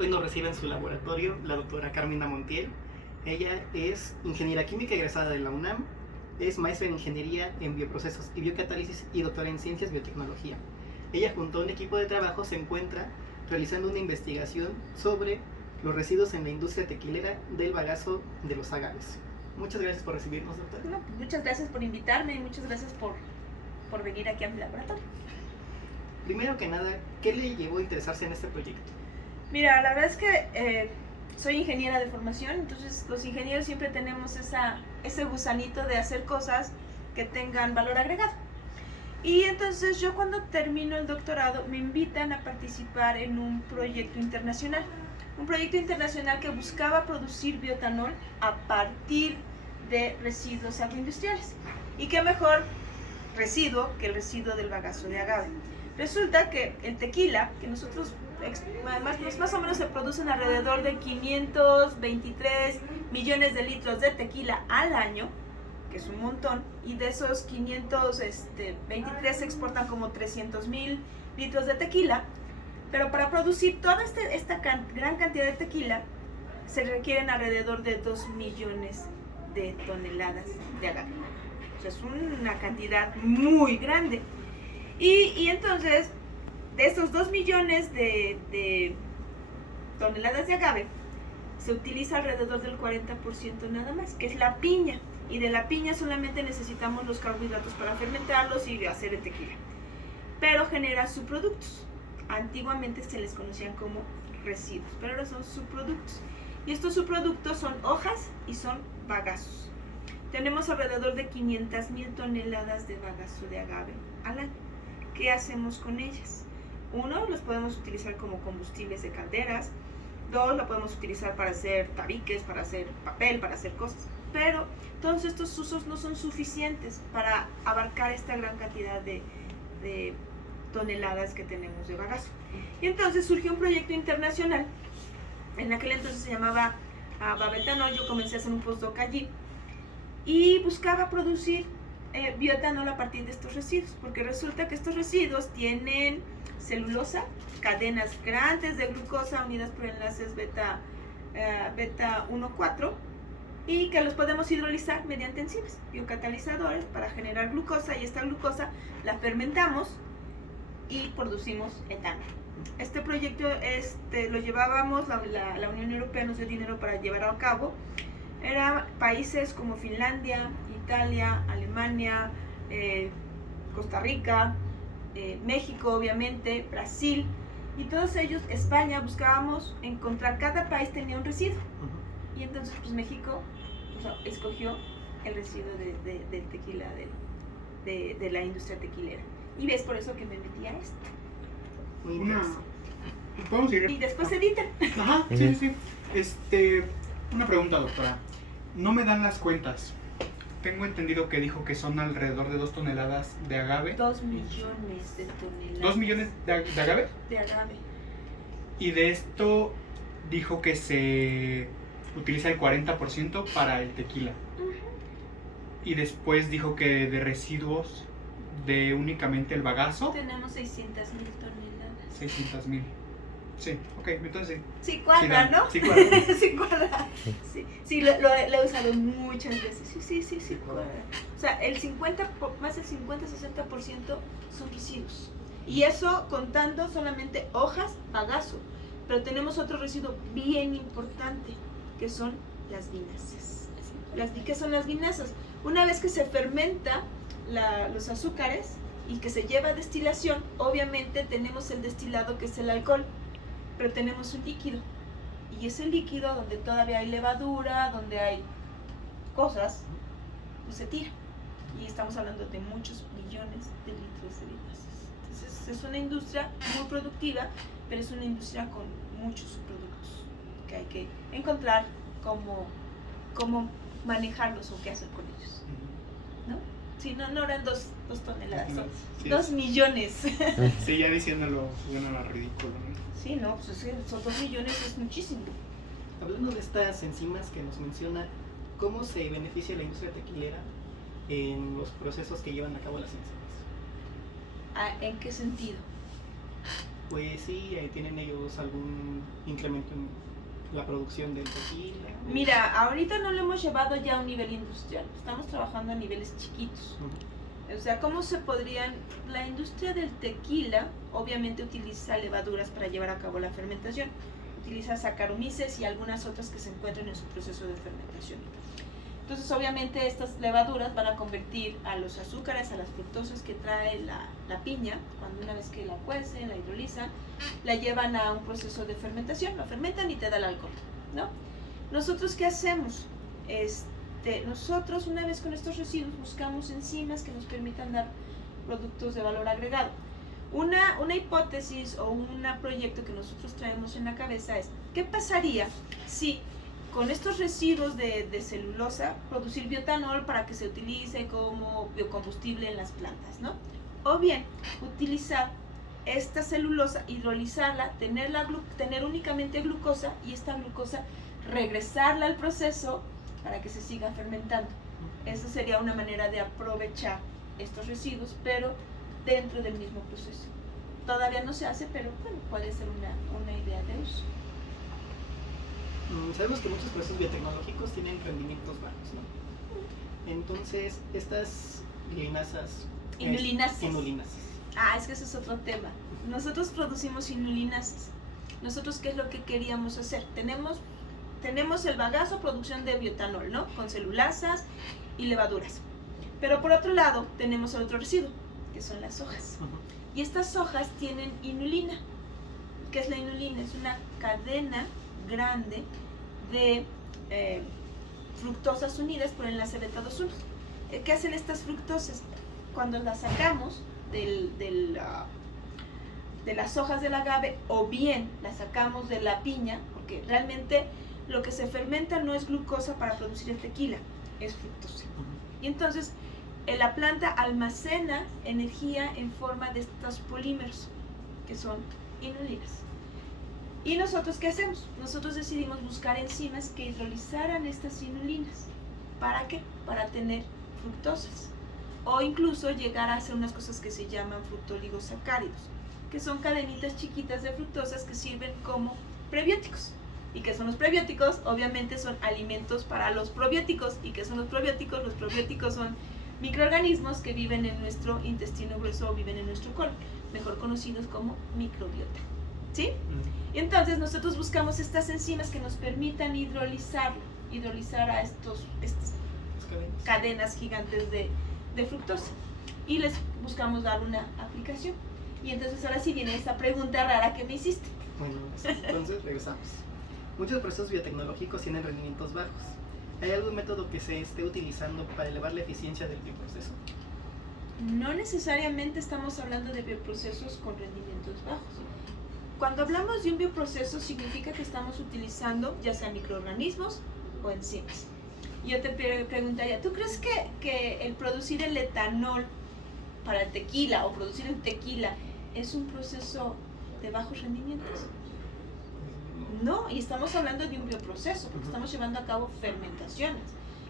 Hoy nos recibe en su laboratorio la doctora Carmina Montiel. Ella es ingeniera química egresada de la UNAM, es maestra en ingeniería en bioprocesos y biocatálisis y doctora en ciencias biotecnología. Ella junto a un equipo de trabajo se encuentra realizando una investigación sobre los residuos en la industria tequilera del bagazo de los agaves. Muchas gracias por recibirnos, doctora. No, muchas gracias por invitarme y muchas gracias por venir aquí a mi laboratorio. Primero que nada, ¿qué le llevó a interesarse en este proyecto? Mira, la verdad es que soy ingeniera de formación, entonces los ingenieros siempre tenemos ese gusanito de hacer cosas que tengan valor agregado. Y entonces yo cuando termino el doctorado me invitan a participar en un proyecto internacional que buscaba producir bioetanol a partir de residuos agroindustriales. Y qué mejor residuo que el residuo del bagazo de agave. Resulta que el tequila, que nosotros más o menos se producen alrededor de 523 millones de litros de tequila al año, que es un montón, y de esos 523 se exportan como 300,000 litros de tequila, pero para producir toda esta gran cantidad de tequila se requieren alrededor de 2 millones de toneladas de agave. O sea, es una cantidad muy grande. Y entonces, de esos 2 millones de toneladas de agave, se utiliza alrededor del 40% nada más, que es la piña. Y de la piña solamente necesitamos los carbohidratos para fermentarlos y hacer el tequila. Pero genera subproductos. Antiguamente se les conocían como residuos, pero ahora son subproductos. Y estos subproductos son hojas y son bagazos. Tenemos alrededor de 500,000 toneladas de bagazo de agave al año. ¿Qué hacemos con ellas? Uno, los podemos utilizar como combustibles de calderas. Dos, lo podemos utilizar para hacer tabiques, para hacer papel, para hacer cosas. Pero todos estos usos no son suficientes para abarcar esta gran cantidad de toneladas que tenemos de bagazo. Y entonces surgió un proyecto internacional. En aquel entonces se llamaba Babetanol. Yo comencé a hacer un postdoc allí y buscaba producir bioetanol a partir de estos residuos, porque resulta que estos residuos tienen celulosa, cadenas grandes de glucosa unidas por enlaces beta 1,4 y que los podemos hidrolizar mediante enzimas biocatalizadores para generar glucosa, y esta glucosa la fermentamos y producimos etanol. Este proyecto lo llevábamos, la Unión Europea nos dio dinero para llevarlo a cabo. Eran países como Finlandia, Italia, Alemania, Costa Rica, México obviamente, Brasil, y todos ellos, España, buscábamos encontrar, cada país tenía un residuo. Y entonces pues México escogió el residuo del tequila, de la industria tequilera. Y es por eso que me metí a esto. Muy interesante. ¿Podemos ir? Y después se editan. Ajá, sí. Una pregunta, doctora. No me dan las cuentas. Tengo entendido que dijo que son alrededor de 2 toneladas de agave. 2 millones de toneladas. 2 millones de agave. De agave. Y de esto dijo que se utiliza el 40% para el tequila. Y después dijo que de residuos de únicamente el bagazo. Tenemos 600,000 toneladas. 600,000. Sí, ok, entonces sí. Sí cuadra, Sí, ¿no? sí cuadra. Sí cuadra. Sí, lo he usado muchas veces. Sí cuadra. O sea, más del 50-60% son residuos. Y eso contando solamente hojas, bagazo. Pero tenemos otro residuo bien importante, que son las vinazas. ¿Qué son las vinazas? Una vez que se fermenta los azúcares y que se lleva a destilación, obviamente tenemos el destilado, que es el alcohol, pero tenemos un líquido, y ese líquido donde todavía hay levadura, donde hay cosas, pues se tira, y estamos hablando de muchos millones de litros de vinazas. Entonces es una industria muy productiva, pero es una industria con muchos subproductos que hay que encontrar cómo manejarlos o qué hacer con ellos, ¿no? Si no eran 2 toneladas, son Sí, 2 millones. Sí, ya diciéndolo suena ridículo, ¿no? Sí, no, pues es que son 2 millones, es muchísimo. Hablando de estas enzimas que nos menciona, ¿cómo se beneficia la industria tequilera en los procesos que llevan a cabo las enzimas? ¿En qué sentido? Pues sí, ¿tienen ellos algún incremento en la producción del tequila? Mira, ahorita no lo hemos llevado ya a un nivel industrial, estamos trabajando a niveles chiquitos. Ujú. O sea, ¿cómo se podrían...? La industria del tequila obviamente utiliza levaduras para llevar a cabo la fermentación. Utiliza Saccharomyces y algunas otras que se encuentran en su proceso de fermentación. Entonces, obviamente, estas levaduras van a convertir a los azúcares, a las fructosas que trae la piña, cuando una vez que la cuecen, la hidrolizan, la llevan a un proceso de fermentación, lo fermentan y te da el alcohol, ¿no? ¿Nosotros qué hacemos? Nosotros, una vez con estos residuos, buscamos enzimas que nos permitan dar productos de valor agregado. Una hipótesis o un proyecto que nosotros traemos en la cabeza es, ¿qué pasaría si con estos residuos de celulosa producir bioetanol para que se utilice como biocombustible en las plantas, ¿no? O bien, utilizar esta celulosa, hidrolizarla, tener únicamente glucosa y esta glucosa regresarla al proceso para que se siga fermentando. Esa sería una manera de aprovechar estos residuos, pero dentro del mismo proceso. Todavía no se hace, pero bueno, puede ser una idea de uso. Sabemos que muchos procesos biotecnológicos tienen rendimientos bajos, ¿no? Entonces, estas lignasas... Inulinasas. Ah, es que ese es otro tema. Nosotros producimos inulinasas. Nosotros, ¿qué es lo que queríamos hacer? Tenemos el bagazo, producción de bioetanol, ¿no? Con celulasas y levaduras. Pero por otro lado, tenemos el otro residuo, que son las hojas. Y estas hojas tienen inulina. ¿Qué es la inulina? Es una cadena grande de fructosas unidas por enlace beta 2,1. ¿Qué hacen estas fructosas? Cuando las sacamos de las hojas del agave, o bien las sacamos de la piña, porque realmente lo que se fermenta no es glucosa para producir el tequila, es fructosa. Y entonces la planta almacena energía en forma de estos polímeros, que son inulinas. ¿Y nosotros qué hacemos? Nosotros decidimos buscar enzimas que hidrolizaran estas inulinas. ¿Para qué? Para tener fructosas. O incluso llegar a hacer unas cosas que se llaman fructoligosacáridos, que son cadenitas chiquitas de fructosas que sirven como prebióticos. ¿Y qué son los prebióticos? Obviamente son alimentos para los probióticos. ¿Y qué son los probióticos? Los probióticos son microorganismos que viven en nuestro intestino grueso o viven en nuestro colon, mejor conocidos como microbiota. ¿Sí? Y entonces nosotros buscamos estas enzimas que nos permitan hidrolizar a estas cadenas gigantes de fructosa, y les buscamos dar una aplicación. Y entonces ahora sí viene esta pregunta rara que me hiciste. Bueno, entonces regresamos. Muchos procesos biotecnológicos tienen rendimientos bajos. ¿Hay algún método que se esté utilizando para elevar la eficiencia del bioproceso? No necesariamente estamos hablando de bioprocesos con rendimientos bajos. Cuando hablamos de un bioproceso significa que estamos utilizando ya sea microorganismos o enzimas. Yo te preguntaría, ¿tú crees que el producir el etanol para el tequila o producir el tequila es un proceso de bajos rendimientos? No, y estamos hablando de un bioproceso, porque estamos llevando a cabo fermentaciones.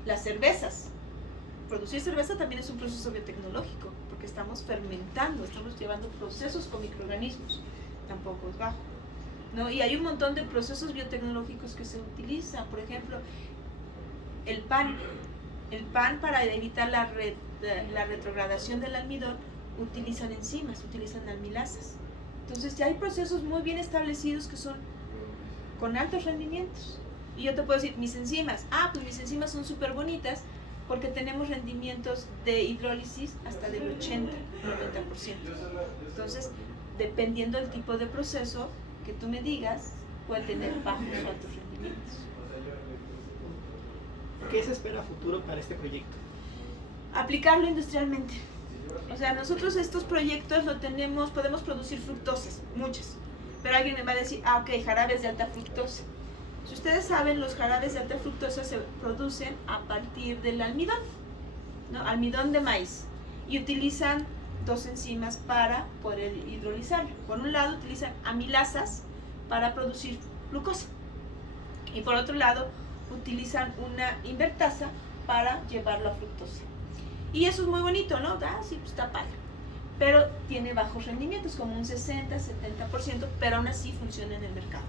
Las cervezas, producir cerveza también es un proceso biotecnológico, porque estamos fermentando, estamos llevando procesos con microorganismos, tampoco es bajo, ¿no? Y hay un montón de procesos biotecnológicos que se utilizan, por ejemplo, el pan para evitar la retrogradación del almidón, utilizan enzimas, utilizan almilasas. Entonces ya hay procesos muy bien establecidos que son con altos rendimientos. Y yo te puedo decir, mis enzimas, pues mis enzimas son súper bonitas porque tenemos rendimientos de hidrólisis hasta del 80-90%. Entonces, dependiendo del tipo de proceso que tú me digas, puede tener bajos o altos rendimientos. ¿Qué se espera a futuro para este proyecto? Aplicarlo industrialmente. O sea, nosotros estos proyectos podemos producir fructosas, muchas. Pero alguien me va a decir, ok, jarabes de alta fructosa. Si ustedes saben, los jarabes de alta fructosa se producen a partir del almidón, ¿no? Almidón de maíz. Y utilizan dos enzimas para poder hidrolizarlo. Por un lado, utilizan amilasas para producir glucosa. Y por otro lado, utilizan una invertasa para llevarlo a fructosa. Y eso es muy bonito, ¿no? Sí, pues está padre. pero tiene bajos rendimientos, como un 60-70%, pero aún así funciona en el mercado.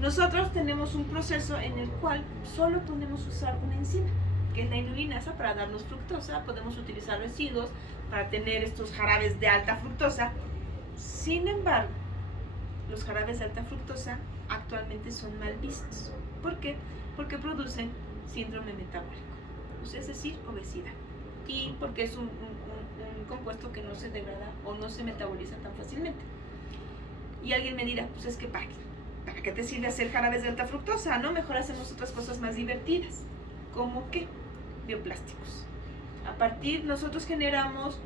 Nosotros tenemos un proceso en el cual solo podemos usar una enzima, que es la inulinasa, para darnos fructosa. Podemos utilizar residuos para tener estos jarabes de alta fructosa. Sin embargo, los jarabes de alta fructosa actualmente son mal vistos. ¿Por qué? Porque producen síndrome metabólico, es decir, obesidad. Y porque es un compuesto que no se degrada o no se metaboliza tan fácilmente. Y alguien me dirá, pues es que ¿para qué te sirve hacer jarabes de alta fructosa? ¿No? Mejor hacemos otras cosas más divertidas. ¿Cómo qué? Bioplásticos. Nosotros generamos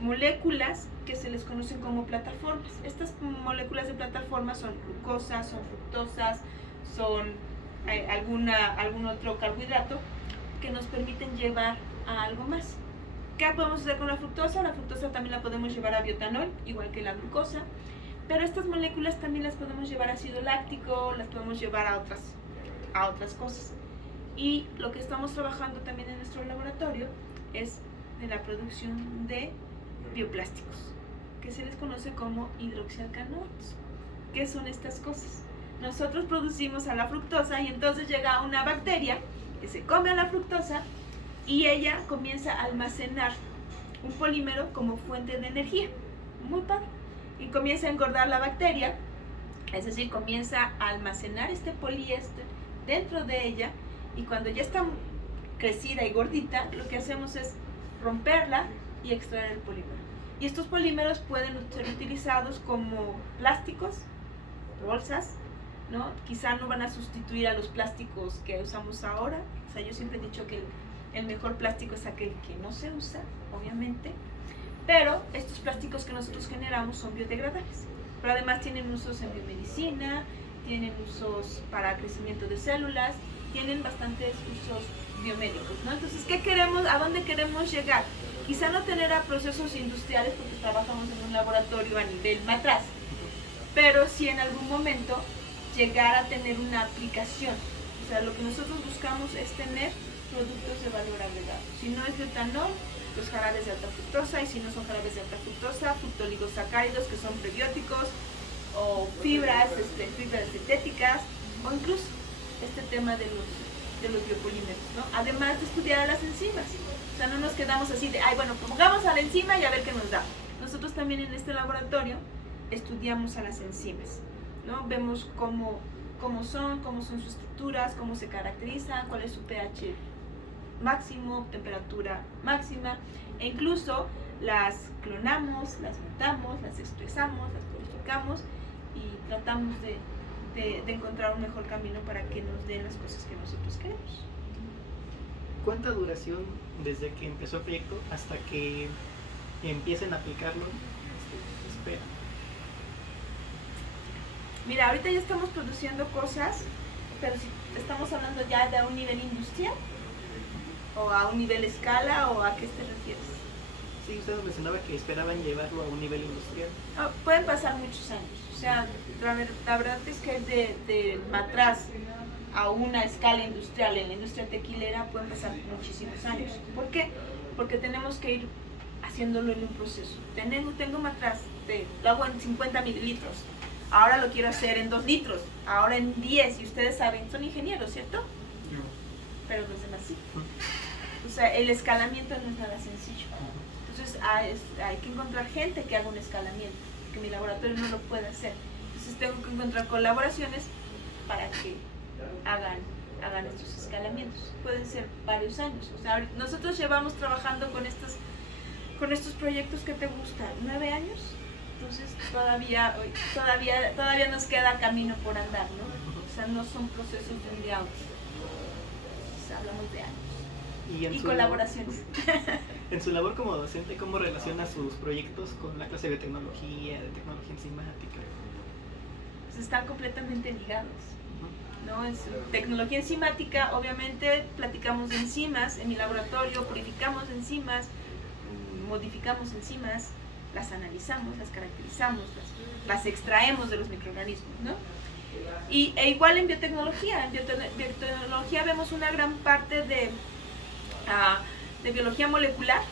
moléculas que se les conocen como plataformas. Estas moléculas de plataformas son glucosa, son fructosas, son algún otro carbohidrato que nos permiten llevar a algo más. ¿Qué podemos hacer con la fructosa? La fructosa también la podemos llevar a biotanol, igual que la glucosa, pero estas moléculas también las podemos llevar a ácido láctico, las podemos llevar a otras cosas. Y lo que estamos trabajando también en nuestro laboratorio es de la producción de bioplásticos, que se les conoce como hidroxialcanoatos. ¿Qué son estas cosas? Nosotros producimos a la fructosa y entonces llega una bacteria que se come a la fructosa y ella comienza a almacenar un polímero como fuente de energía. Muy padre. Y comienza a engordar la bacteria, es decir, comienza a almacenar este poliéster dentro de ella, y cuando ya está crecida y gordita, lo que hacemos es romperla y extraer el polímero. Y estos polímeros pueden ser utilizados como plásticos, bolsas, ¿no? Quizá no van a sustituir a los plásticos que usamos ahora. O sea, yo siempre he dicho que el mejor plástico es aquel que no se usa, obviamente, pero estos plásticos que nosotros generamos son biodegradables. Pero además tienen usos en biomedicina, tienen usos para crecimiento de células, tienen bastantes usos biomédicos, ¿no? Entonces, ¿qué queremos? ¿A dónde queremos llegar? Quizá no tener a procesos industriales, porque trabajamos en un laboratorio a nivel matraz, pero sí en algún momento llegar a tener una aplicación. O sea, lo que nosotros buscamos es tener productos de valor agregado. Si no es biotanol, los jarabes de alta fructosa, y si no son jarabes de alta fructosa, fructoligosacáridos, que son prebióticos, o fibras dietéticas, o incluso este tema de los biopolímeros, ¿no? Además de estudiar a las enzimas. O sea, no nos quedamos así de, bueno, pongamos a la enzima y a ver qué nos da. Nosotros también en este laboratorio estudiamos a las enzimas, ¿no? Vemos cómo son sus estructuras, cómo se caracterizan, cuál es su pH máximo, temperatura máxima, e incluso las clonamos, las mutamos, las expresamos, las purificamos y tratamos de encontrar un mejor camino para que nos den las cosas que nosotros queremos. ¿Cuánta duración desde que empezó el proyecto hasta que empiecen a aplicarlo espera? Mira, ahorita ya estamos produciendo cosas, pero si estamos hablando ya de a un nivel industrial, o a un nivel escala, o a qué te refieres. Sí, usted mencionaba que esperaban llevarlo a un nivel industrial. Pueden pasar muchos años. O sea, la verdad es que de matraz a una escala industrial, en la industria tequilera, pueden pasar muchísimos años. ¿Por qué? Porque tenemos que ir haciéndolo en un proceso. Tengo matraz, lo hago en 50 mililitros. Ahora lo quiero hacer en 2 litros, ahora en 10, y ustedes saben, son ingenieros, ¿cierto? No. Pero los demás sí. O sea, el escalamiento no es nada sencillo. Entonces hay que encontrar gente que haga un escalamiento, que mi laboratorio no lo puede hacer. Entonces tengo que encontrar colaboraciones para que hagan estos escalamientos. Pueden ser varios años. O sea, nosotros llevamos trabajando con estos proyectos que te gustan, 9 años. Entonces todavía nos queda camino por andar, ¿no? O sea, no son procesos de un día a otro. Entonces, hablamos de años. Y colaboraciones. En su labor como docente, ¿cómo relaciona sus proyectos con la clase de tecnología enzimática? Pues están completamente ligados, ¿no? En tecnología enzimática, obviamente, platicamos de enzimas en mi laboratorio, purificamos enzimas, modificamos enzimas, las analizamos, las caracterizamos, las extraemos de los microorganismos, ¿no? E igual en biotecnología. En biotecnología vemos una gran parte de biología molecular,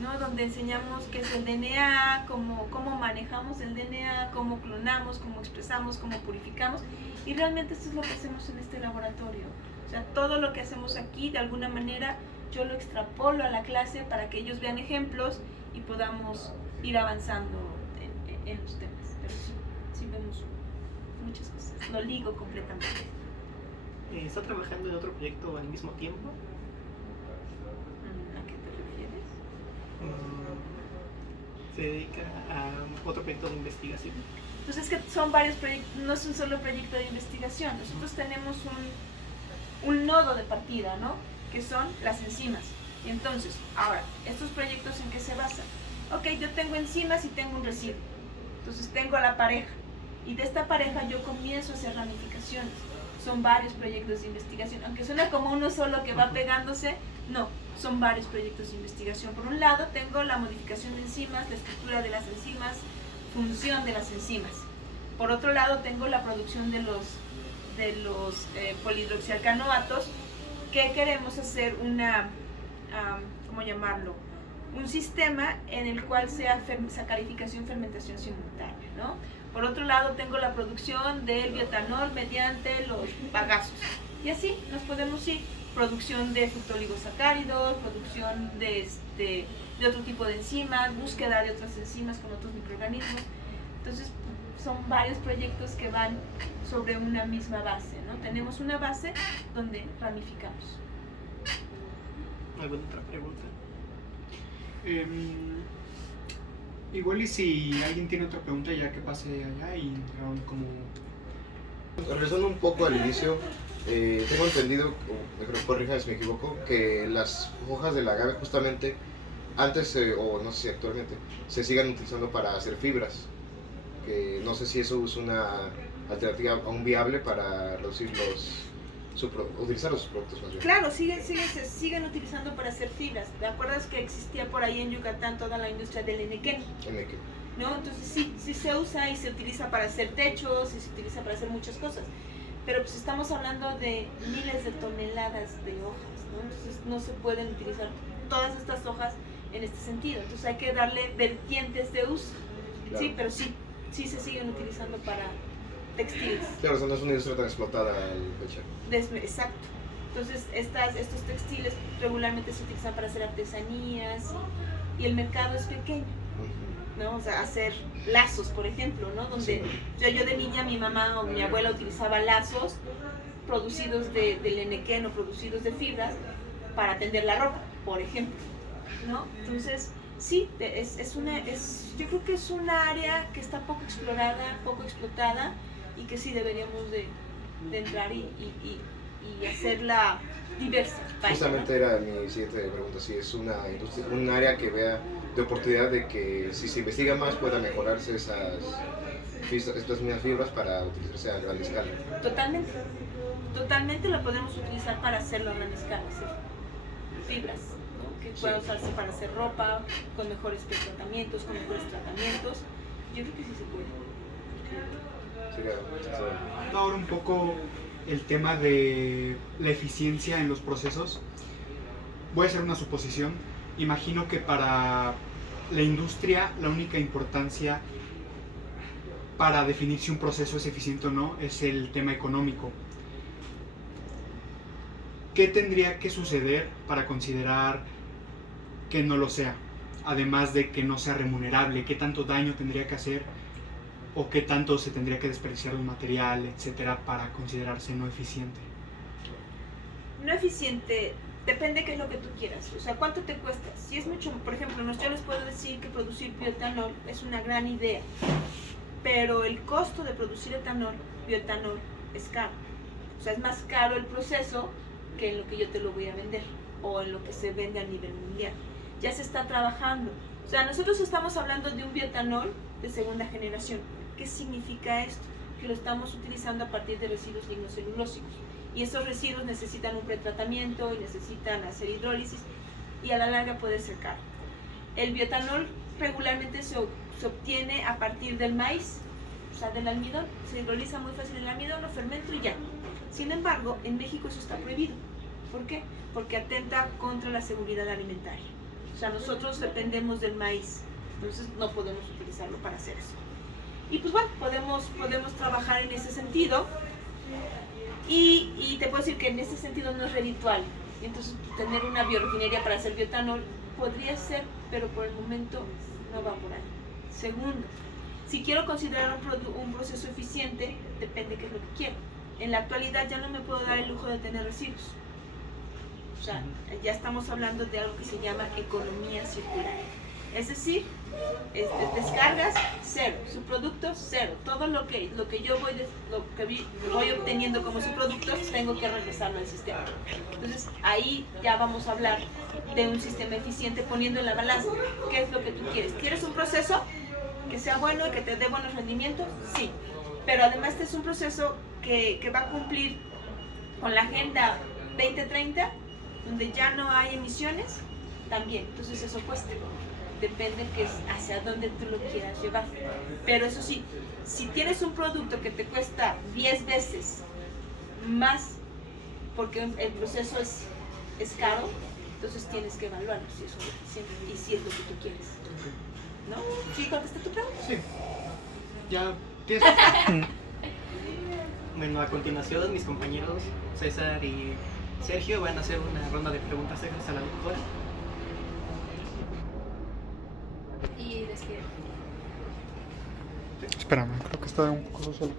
¿no? Donde enseñamos qué es el DNA, cómo manejamos el DNA, cómo clonamos, cómo expresamos, cómo purificamos. Y realmente esto es lo que hacemos en este laboratorio. O sea, todo lo que hacemos aquí, de alguna manera, yo lo extrapolo a la clase para que ellos vean ejemplos y podamos ir avanzando en los temas. Pero sí vemos muchas cosas. Lo ligo completamente. ¿Está trabajando en otro proyecto al mismo tiempo? ¿A qué te refieres? ¿Se dedica a otro proyecto de investigación? Pues es que son varios proyectos, no es un solo proyecto de investigación. Nosotros tenemos un nodo de partida, ¿no? Que son las enzimas. Y entonces, ahora, ¿estos proyectos en qué se basan? Ok, yo tengo enzimas y tengo un residuo. Entonces tengo la pareja. Y de esta pareja yo comienzo a hacer ramificaciones. Son varios proyectos de investigación. Aunque suena como uno solo que va pegándose, no, son varios proyectos de investigación. Por un lado, tengo la modificación de enzimas, la estructura de las enzimas, función de las enzimas. Por otro lado, tengo la producción de los polihidroxialcanoatos, que queremos hacer ¿cómo llamarlo? Un sistema en el cual sea sacarificación, fermentación simultánea, ¿no? Por otro lado, tengo la producción del bioetanol mediante los bagasos. Y así nos podemos ir. Producción de fructooligosacáridos, producción de otro tipo de enzimas, búsqueda de otras enzimas con otros microorganismos. Entonces, son varios proyectos que van sobre una misma base, ¿no? Tenemos una base donde ramificamos. ¿Alguna otra pregunta? Igual y si alguien tiene otra pregunta ya que pase allá y como... Regresando un poco al inicio, tengo entendido, corríjame si me equivoco, que las hojas del agave justamente antes, o no sé si actualmente, se sigan utilizando para hacer fibras. Que no sé si eso es una alternativa aún viable para reducir utilizar los productos más bien. Claro, se siguen utilizando para hacer fibras. ¿Te acuerdas que existía por ahí en Yucatán toda la industria del enequén? ¿No? Entonces sí se usa y se utiliza para hacer techos y se utiliza para hacer muchas cosas. Pero pues estamos hablando de miles de toneladas de hojas, ¿no? Entonces no se pueden utilizar todas estas hojas en este sentido. Entonces hay que darle vertientes de uso. Claro. Sí, pero sí se siguen utilizando para textiles. Claro, no es una industria tan explotada el pecho. Exacto. Entonces estos textiles regularmente se utilizan para hacer artesanías y el mercado es pequeño, ¿no? O sea, hacer lazos, por ejemplo, ¿no? Donde yo de niña, mi mamá o mi abuela utilizaba lazos producidos del enequén o producidos de fibras para tender la ropa, por ejemplo, ¿no? Entonces, sí, yo creo que es una área que está poco explorada, poco explotada y que sí deberíamos de entrar y hacerla diversa. Justamente era mi siguiente pregunta, si es una industria, un área que vea de oportunidad de que si se investiga más pueda mejorarse estas mismas fibras para utilizarse a gran escala. Totalmente lo podemos utilizar para hacerlo a gran escala, ¿sí? Fibras, ¿no? Que pueda usarse para hacer ropa, con mejores tratamientos, con mejores tratamientos. Yo creo que sí se puede. Ahora un poco el tema de la eficiencia en los procesos. Voy a hacer una suposición. Imagino que para la industria la única importancia para definir si un proceso es eficiente o no es el tema económico. ¿Qué tendría que suceder para considerar que no lo sea? Además de que no sea remunerable, ¿qué tanto daño tendría que hacer o qué tanto se tendría que desperdiciar un material, etcétera, para considerarse no eficiente? No eficiente, depende qué es lo que tú quieras. O sea, ¿cuánto te cuesta? Si es mucho, por ejemplo, yo les puedo decir que producir bioetanol es una gran idea, pero el costo de producir bioetanol es caro. O sea, es más caro el proceso que en lo que yo te lo voy a vender o en lo que se vende a nivel mundial. Ya se está trabajando. O sea, nosotros estamos hablando de un bioetanol de segunda generación. ¿Qué significa esto? Que lo estamos utilizando a partir de residuos lignocelulósicos. Y esos residuos necesitan un pretratamiento y necesitan hacer hidrólisis y a la larga puede ser caro. El bioetanol regularmente se obtiene a partir del maíz, o sea, del almidón. Se hidroliza muy fácil el almidón, lo fermento y ya. Sin embargo, en México eso está prohibido. ¿Por qué? Porque atenta contra la seguridad alimentaria. O sea, nosotros dependemos del maíz, entonces no podemos utilizarlo para hacer eso. Y pues bueno, podemos trabajar en ese sentido. Y te puedo decir que en ese sentido no es redituable. Entonces, tener una biorefinería para hacer bioetanol podría ser, pero por el momento no va por ahí. Segundo, si quiero considerar un proceso eficiente, depende qué es lo que quiero. En la actualidad ya no me puedo dar el lujo de tener residuos. O sea, ya estamos hablando de algo que se llama economía circular. Es decir, descargas, cero, subproductos, cero. Todo lo que yo voy obteniendo como subproductos, tengo que regresarlo al sistema. Entonces, ahí ya vamos a hablar de un sistema eficiente poniendo en la balanza qué es lo que tú quieres. ¿Quieres un proceso que sea bueno y que te dé buenos rendimientos? Sí. Pero además este es un proceso que va a cumplir con la Agenda 2030, donde ya no hay emisiones, también. Entonces eso cuesta. Depende que hacia dónde tú lo quieras llevar. Pero eso sí, si tienes un producto que te cuesta 10 veces más porque el proceso es caro, entonces tienes que evaluarlo si es eficiente y si es lo que tú quieres. ¿No? ¿Sí contesté tu pregunta? Sí. Ya tienes. Bueno, a continuación mis compañeros César y Sergio van a hacer una ronda de preguntas extras a la doctora. Y despide. Espérame, creo que está un poco solo.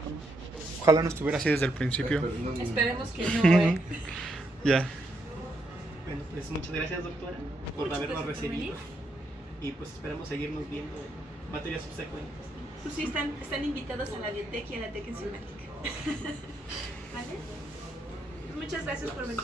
Ojalá no estuviera así desde el principio. Esperemos que no. Ya. Bueno, pues muchas gracias, doctora, por Muchas habernos gracias por recibido. Y pues esperamos seguirnos viendo en materias subsecuentes. Pues sí, están invitados a la Biotech y a la Tech Enzimática. ¿Vale? Pues muchas gracias por venir.